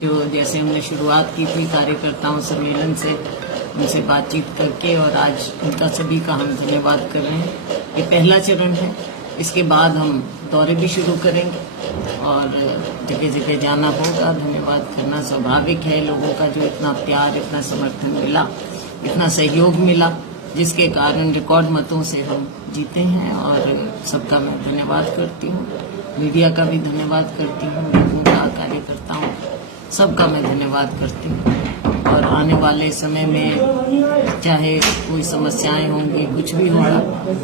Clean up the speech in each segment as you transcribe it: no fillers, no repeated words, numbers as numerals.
जो जैसे हमने शुरुआत की थी कार्यकर्ताओं सम्मेलन से, उनसे बातचीत करके, और आज उनका सभी का हम धन्यवाद कर रहे हैं। ये पहला चरण है, इसके बाद हम दौरे भी शुरू करेंगे और जगह जगह जाना होगा। धन्यवाद करना स्वाभाविक है, लोगों का जो इतना प्यार, इतना समर्थन मिला, इतना सहयोग मिला, जिसके कारण रिकॉर्ड मतों से हम जीते हैं, और सबका मैं धन्यवाद करती हूँ। मीडिया का भी धन्यवाद करती हूँ, लोगों का, कार्यकर्ताओं, सबका मैं धन्यवाद करती हूँ। और आने वाले समय में चाहे कोई समस्याएं होंगी, कुछ भी होगा,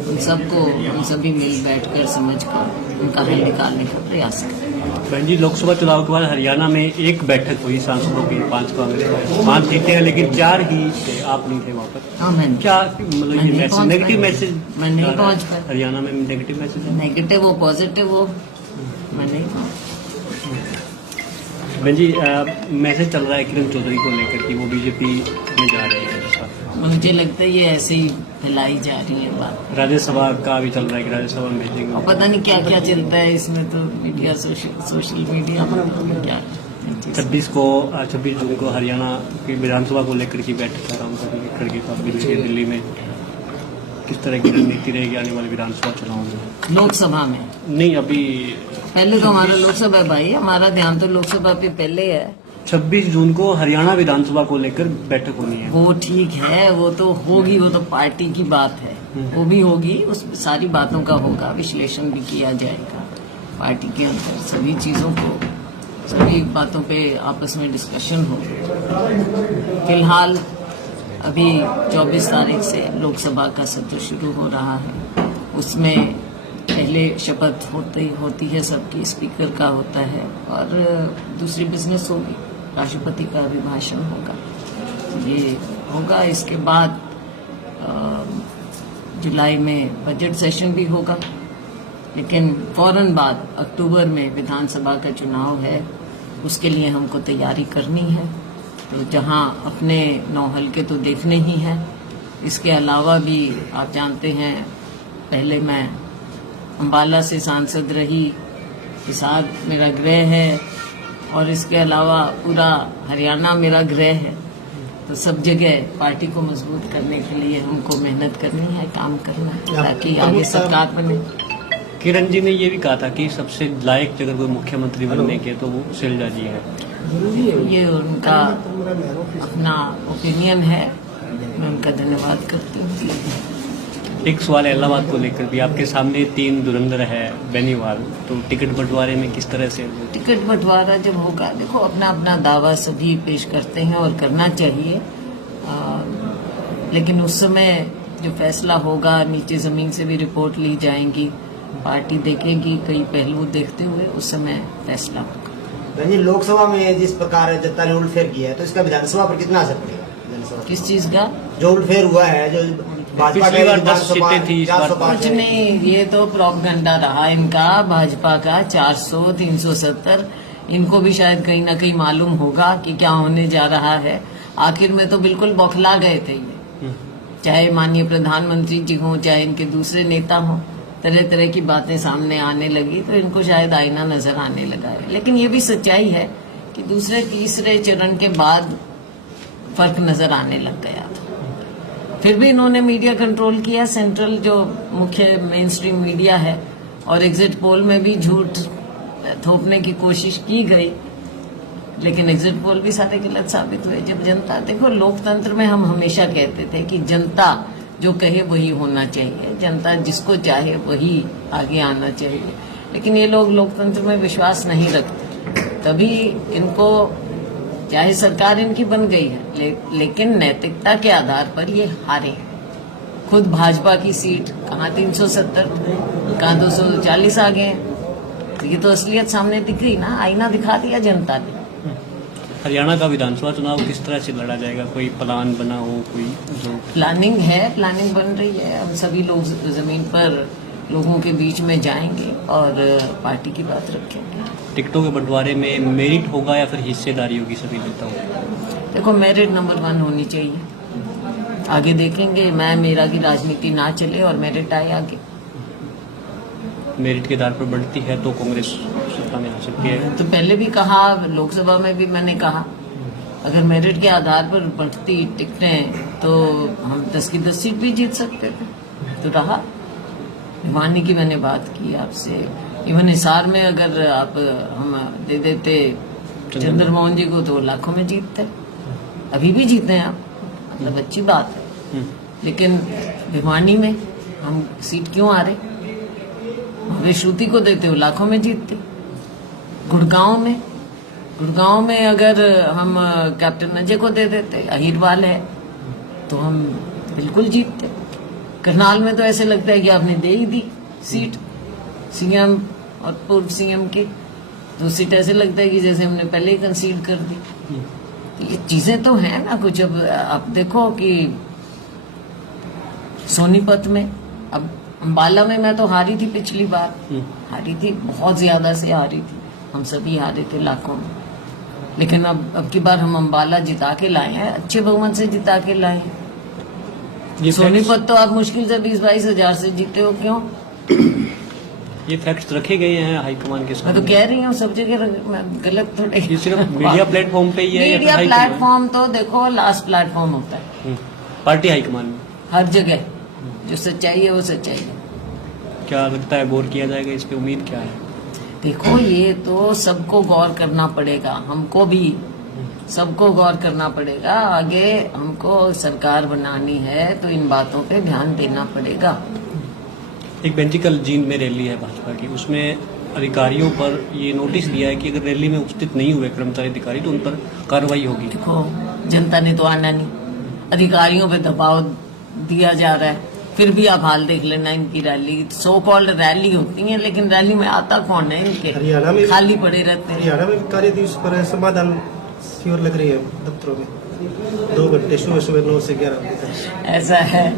उन सबको हम सभी मिल बैठकर समझकर उनका हल निकालने का प्रयास करें। बहन जी, लोकसभा चुनाव के बाद हरियाणा में एक बैठक हुई सांसदों की, 5 कांग्रेस 5 सीटें हैं, लेकिन 4 ही थे, आप नहीं थे वहाँ पर। हाँ, मैंने क्या मतलब नेगेटिव मैसेज मैं नहीं पहुँच पाई। हरियाणा में नेगेटिव मैसेज है, नेगेटिव हो पॉजिटिव हो, मैं नहीं पहुँच। बहन जी, मैसेज चल रहा है किरण चौधरी को लेकर कि वो बीजेपी में जा रहे हैं। मुझे लगता है ये ऐसे ही फैलाई जा रही है बात। राज्यसभा का भी चल रहा है कि राज्यसभा में भेजेंगे, और पता नहीं क्या क्या चलता है इसमें, तो मीडिया, सोशल मीडिया क्या 26 जून को हरियाणा की विधानसभा को लेकर की बैठक है, राम खड़गे दिल्ली में। किस तरह की रणनीति रहेगी आने वाले विधानसभा चुनाव में? लोकसभा में नहीं, अभी पहले तो हमारा लोकसभा है भाई, हमारा ध्यान तो लोकसभा पे पहले है। 26 जून को हरियाणा विधानसभा को लेकर बैठक होनी है। वो ठीक है, वो तो होगी, वो तो पार्टी की बात है, वो भी होगी, उस सारी बातों का होगा विश्लेषण भी किया जाएगा पार्टी के अंदर, सभी चीजों को, सभी बातों पे आपस में डिस्कशन होगा। फिलहाल अभी 24 तारीख से लोकसभा का सत्र शुरू हो रहा है, उसमें पहले शपथ होती है सबकी, स्पीकर का होता है, और दूसरी बिजनेस होगी, राष्ट्रपति का अभिभाषण होगा, ये होगा। इसके बाद जुलाई में बजट सेशन भी होगा, लेकिन फौरन बाद अक्टूबर में विधानसभा का चुनाव है, उसके लिए हमको तैयारी करनी है। तो जहां अपने 9 हल्के तो देखने ही हैं, इसके अलावा भी आप जानते हैं, पहले मैं अम्बाला से सांसद रही, हिसार मेरा गृह है, और इसके अलावा पूरा हरियाणा मेरा गृह है। तो सब जगह पार्टी को मजबूत करने के लिए हमको मेहनत करनी है, काम करना है, ताकि आगे सरकार बने। किरण जी ने ये भी कहा था कि सबसे लायक अगर कोई मुख्यमंत्री बनने के तो वो शैलजा जी है। ये उनका अपना ओपिनियन है, मैं उनका धन्यवाद करती हूँ। एक सवाल है इलाहाबाद को लेकर भी, आपके सामने 3 धुरंधर है बेनीवाल, तो टिकट बंटवारे में किस तरह से? टिकट बंटवारा जब होगा, देखो अपना अपना दावा सभी पेश करते हैं और करना चाहिए, लेकिन उस समय जो फैसला होगा, नीचे जमीन से भी रिपोर्ट ली जाएंगी, पार्टी देखेगी, कई पहलू देखते हुए उस समय फैसला होगा। लोकसभा में जिस प्रकार जनता ने उलटफेर किया है, तो इसका विधानसभा पर कितना असर पड़ेगा? किस चीज का जो उलटफेर हुआ है, जो भाजपा पिछली बार 10 सीटें थी, इस बार कुछ नहीं, ये तो प्रोपगंडा रहा इनका, भाजपा का 400, 370, इनको भी शायद कहीं ना कहीं मालूम होगा कि क्या होने जा रहा है। आखिर में तो बिल्कुल बौखला गए थे ये, चाहे माननीय प्रधानमंत्री जी हों, चाहे इनके दूसरे नेता हों, तरह तरह की बातें सामने आने लगी, तो इनको शायद आईना नजर आने लगा है। लेकिन ये भी सच्चाई है कि दूसरे तीसरे चरण के बाद फर्क नजर आने लग गया था। फिर भी इन्होंने मीडिया कंट्रोल किया, सेंट्रल जो मुख्य मेन स्ट्रीम मीडिया है, और एग्जिट पोल में भी झूठ थोपने की कोशिश की गई, लेकिन एग्जिट पोल भी सारे गलत साबित हुए। जब जनता, देखो लोकतंत्र में हम हमेशा कहते थे कि जनता जो कहे वही होना चाहिए, जनता जिसको चाहे वही आगे आना चाहिए, लेकिन ये लोग लोकतंत्र में विश्वास नहीं रखते, तभी इनको, चाहे सरकार इनकी बन गई है, लेकिन नैतिकता के आधार पर ये हारे। खुद भाजपा की सीट कहाँ 370, कहाँ 240 आ गए, ये तो असलियत सामने दिख गई ना, आईना दिखा दिया जनता ने। हरियाणा का विधानसभा चुनाव किस तरह से लड़ा जाएगा? कोई प्लान बना हो? कोई जो प्लानिंग है, प्लानिंग बन रही है। हम सभी लोग जमीन पर लोगों के बीच में जाएंगे और पार्टी की बात रखेंगे। टिकटों के बंटवारे में मेरिट होगा या फिर हिस्सेदारी होगी सभी नेताओं की? देखो, मेरिट नंबर 1 होनी चाहिए, आगे देखेंगे। मैं मेरा की राजनीति ना चले और मेरिट आए आगे। मेरिट के आधार पर बढ़ती है तो कांग्रेस सत्ता में आ सकती है? तो पहले भी कहा, लोकसभा में भी मैंने कहा, अगर मेरिट के आधार पर बढ़ती टिकटें तो हम 10 की 10 सीट भी जीत सकते थे। तो रहा, भिवानी की मैंने बात की आपसे, इवन हिसार में अगर आप हम दे देते चंद्रमोहन जी को तो लाखों में जीतते, अभी भी जीते हैं आप, मतलब अच्छी बात है। लेकिन भिवानी में हम सीट क्यों आ रहे? वे श्रुति को देते हो लाखों में जीतते। गुड़गांव में अगर हम कैप्टन अजय को दे देते, अहिरवाल है, तो हम बिल्कुल जीतते। करनाल में तो ऐसे लगता है कि आपने दे ही दी सीट सीएम और पूर्व सीएम की, तो सीट ऐसे लगता है कि जैसे हमने पहले ही कंसीड कर दी। तो ये चीजें तो हैं ना कुछ। अब आप देखो कि सोनीपत में, अब अम्बाला में मैं तो हारी थी पिछली बार, हारी थी, बहुत ज्यादा से हारी थी, हम सभी हारे थे लाखों में। लेकिन अब की बार हम अम्बाला जिता के लाए हैं, अच्छे बहुमत से जिता के लाए हैं। सोनीपत तो आप मुश्किल से 20-22 हजार से जीते हो, क्यों? ये फैक्ट्स रखे गए हैं हाईकमान के सामने। मैं तो कह रही हूँ सब जगह गलत थोड़े। ये सिर्फ मीडिया प्लेटफॉर्म पे ही है? मीडिया प्लेटफॉर्म तो देखो लास्ट प्लेटफॉर्म होता है पार्टी हाईकमान में हर जगह। जो सच्चाई है वो सच्चाई है। क्या लगता है गौर किया जाएगा इस पे? उम्मीद क्या है? देखो ये तो सबको गौर करना पड़ेगा, हमको भी सबको गौर करना पड़ेगा। आगे हमको सरकार बनानी है तो इन बातों पे ध्यान देना पड़ेगा। एक बेंजिकल जींद में रैली है भाजपा की, उसमें अधिकारियों पर ये नोटिस दिया है कि अगर रैली में उपस्थित नहीं हुए कर्मचारी अधिकारी तो उन पर कार्रवाई होगी। देखो जनता ने तो आना नहीं, अधिकारियों पे दबाव दिया जा रहा है, फिर भी आप हाल देख लेना इनकी रैली, सो कॉल्ड रैली होती है, लेकिन रैली में आता कौन है? इनके हरियाणा में खाली पड़े रहते हैं। हरियाणा में कार्य दिवस पर समाधान शिविर लग रही है दफ्तरों में, 2 घंटे सुबह सुबह 9 से 11 बजे तक। ऐसा है,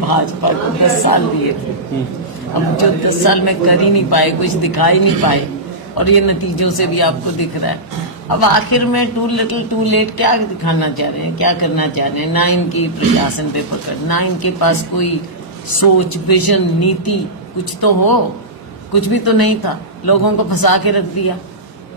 भाजपा को 10 साल दिए थे, अब जो 10 साल में कर ही नहीं पाए, कुछ दिखा ही नहीं पाए, और ये नतीजों से भी आपको दिख रहा है। अब आखिर में टू लिटिल टू लेट क्या दिखाना चाह रहे हैं, क्या करना चाह रहे हैं? ना इनकी प्रशासन पे पकड़, ना इनके पास कोई सोच, विजन, नीति कुछ तो हो, कुछ भी तो नहीं था। लोगों को फंसा के रख दिया,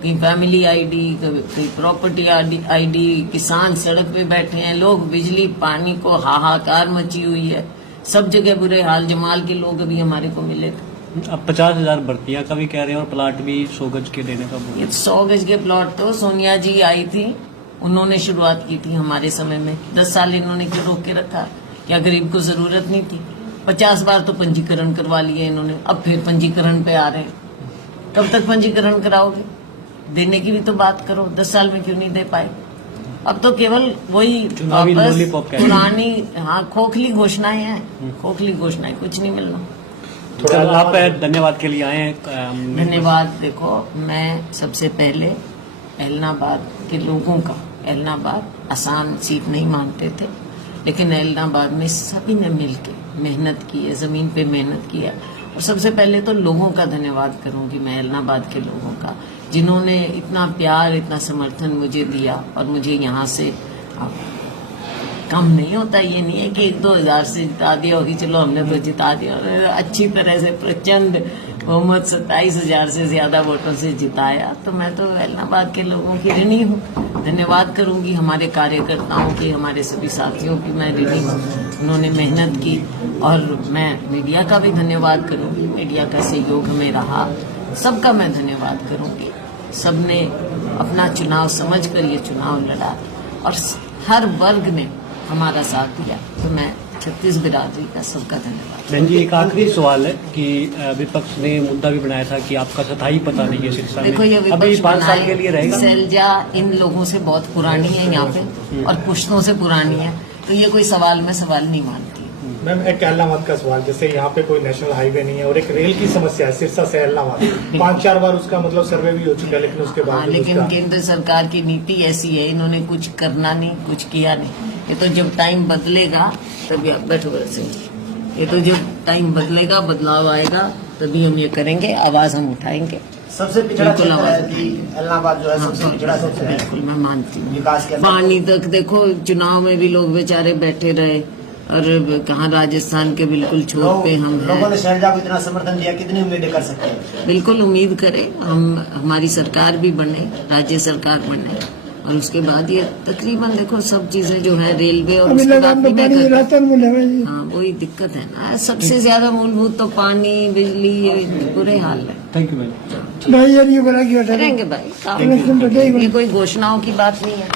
कहीं फैमिली आईडी, कहीं प्रॉपर्टी आईडी, किसान सड़क पे बैठे हैं, लोग बिजली पानी को हाहाकार मची हुई है, सब जगह बुरे हाल। जमाल के लोग अभी हमारे को मिले थे। अब 50,000 भर्तियां का भी कह रहे हैं और प्लाट भी 100 गज के देने का बोल। ये 100 गज के प्लॉट तो सोनिया जी आई थी, उन्होंने शुरुआत की थी हमारे समय में। 10 साल इन्होंने क्यों रोक के रखा? क्या गरीब को जरूरत नहीं थी? 50 बार तो पंजीकरण करवा लिए इन्होंने, अब फिर पंजीकरण पे आ रहे हैं। कब तक पंजीकरण कराओगे? देने की भी तो बात करो। 10 साल में क्यों नहीं दे पाए? अब तो केवल वही वापस पुरानी खोखली घोषणाएं हैं, खोखली घोषणाएं, कुछ नहीं मिलना। आप धन्यवाद के लिए आए हैं। धन्यवाद। देखो मैं सबसे पहले एलनाबाद के लोगों का, एलनाबाद आसान सीट नहीं मानते थे, लेकिन एलनाबाद में सभी ने मिलकर मेहनत की है, जमीन पे मेहनत की है। और सबसे पहले तो लोगों का धन्यवाद करूंगी मैं, एलनाबाद के लोगों का, जिन्होंने इतना प्यार, इतना समर्थन मुझे दिया। और मुझे यहाँ से कम नहीं होता, ये नहीं है कि 1-2 हजार से जिता दिया होगी, चलो हमने तो जिता दिया, और अच्छी तरह से प्रचंड बहुमत 27,000 से ज्यादा वोटों से जिताया। तो मैं तो एलनाबाद के लोगों की ऋणी हूँ, धन्यवाद करूंगी। हमारे कार्यकर्ताओं की, हमारे सभी साथियों की मैं ऋणी हूँ, उन्होंने मेहनत की। और मैं मीडिया का भी धन्यवाद करूंगी, मीडिया का सहयोग हमें रहा, सबका मैं धन्यवाद करूंगी। सबने अपना चुनाव समझकर ये चुनाव लड़ा और हर वर्ग ने हमारा साथ दिया, तो मैं छत्तीस बिरादरी का सबका धन्यवाद। बहन जी, एक आखिरी सवाल है कि विपक्ष ने मुद्दा भी बनाया था कि आपका सताई पता नहीं है सिरसा में, देखो ये अभी विपक्ष 5 साल के लिए रहेगा। सैलजा इन लोगों से बहुत पुरानी है यहाँ पे, और पुश्तों से पुरानी है, तो ये कोई सवाल में सवाल नहीं मानती। मैम एक एलनाबाद का सवाल, जैसे यहाँ पे कोई नेशनल हाईवे नहीं है और एक रेल की समस्या है सिरसा से एलनाबाद, 5-4 बार उसका मतलब सर्वे भी हो चुका है, लेकिन उसके बाद लेकिन केंद्र सरकार की नीति ऐसी है, इन्होंने कुछ करना नहीं, कुछ किया नहीं। ये तो जब टाइम बदलेगा तभी आप बैठो सिंह, ये तो जब टाइम बदलेगा, बदलाव आएगा, तभी हम ये करेंगे, आवाज हम उठाएंगे। सबसे पिछड़ा क्षेत्र है कि एलनाबाद जो है सबसे पिछड़ा क्षेत्र है। बिल्कुल मैं मानती हूँ। विकास के पानी तक देखो, चुनाव में भी लोग बेचारे बैठे रहे, और कहाँ राजस्थान के बिल्कुल छोर पे हम लोगों हैं। ने शैलजा को इतना समर्थन दिया, कितनी उम्मीदें कर सकते हैं? बिल्कुल उम्मीद करें, हमारी सरकार भी बने, राज्य सरकार बने, और उसके बाद ये तकरीबन देखो सब चीजें जो है रेलवे और उसके बाद भी मैं करती- हाँ वही दिक्कत है ना, सबसे ज्यादा मूलभूत तो पानी, बिजली, ये बुरे हाल है। Thank you ma'am. करेंगे भाई काम, ये कोई घोषणाओं की बात नहीं है।